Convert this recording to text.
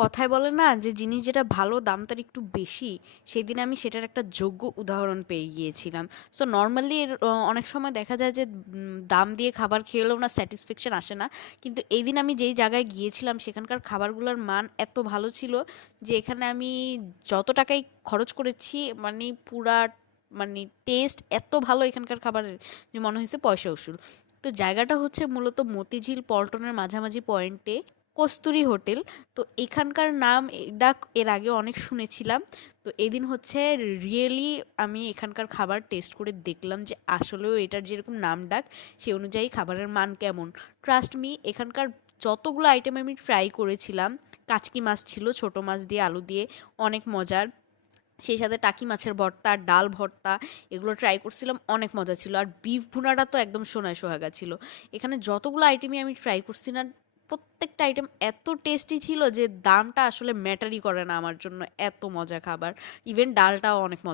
কথায় বলে না যে জিনিস যেটা ভালো দাম তার একটু বেশি, সেদিন আমি সেটার একটা যোগ্য উদাহরণ পেয়ে গিয়েছিলাম। সো নর্মালি অনেক সময় দেখা যায় যে দাম দিয়ে খাবার খেলেও না স্যাটিসফ্যাকশন আসে না, কিন্তু এই দিন আমি যেই জায়গায় গিয়েছিলাম সেখানকার খাবারগুলোর মান এত ভালো ছিল যে এখানে আমি যত টাকাই খরচ করেছি মানে পুরা মানে টেস্ট এত ভালো এখানকার খাবারের যে মনে হয়েছে পয়সা উসুল। তো জায়গাটা হচ্ছে মূলত মতিঝিল পল্টনের মাঝামাঝি পয়েন্টে কস্তুরী হোটেল। তো এখানকার নাম ডাক এর আগে অনেক শুনেছিলাম। তো এদিন হচ্ছে রিয়েলি আমি এখানকার খাবার টেস্ট করে দেখলাম যে আসলেও এটার যেরকম নাম ডাক সে অনুযায়ী খাবারের মান কেমন। ট্রাস্ট মি, এখানকার যতগুলো আইটেম আমি ট্রাই করেছিলাম, কাচকি মাছ ছিল ছোট মাছ দিয়ে আলু দিয়ে, অনেক মজার। সেই সাথে টাকি মাছের ভর্তা, ডাল ভর্তা, এগুলো ট্রাই করছিলাম, অনেক মজা ছিল। আর বিফ ভুনাটা তো একদম সোনায় সোহাগা ছিল। এখানে যতগুলো আইটেমই আমি ট্রাই করছি না, প্রত্যেকটা আইটেম এত টেস্টি ছিল যে দামটা আসলে ম্যাটারই করে না আমার জন্য, এত মজা খাবার। ইভেন ডালটাও অনেক মজা।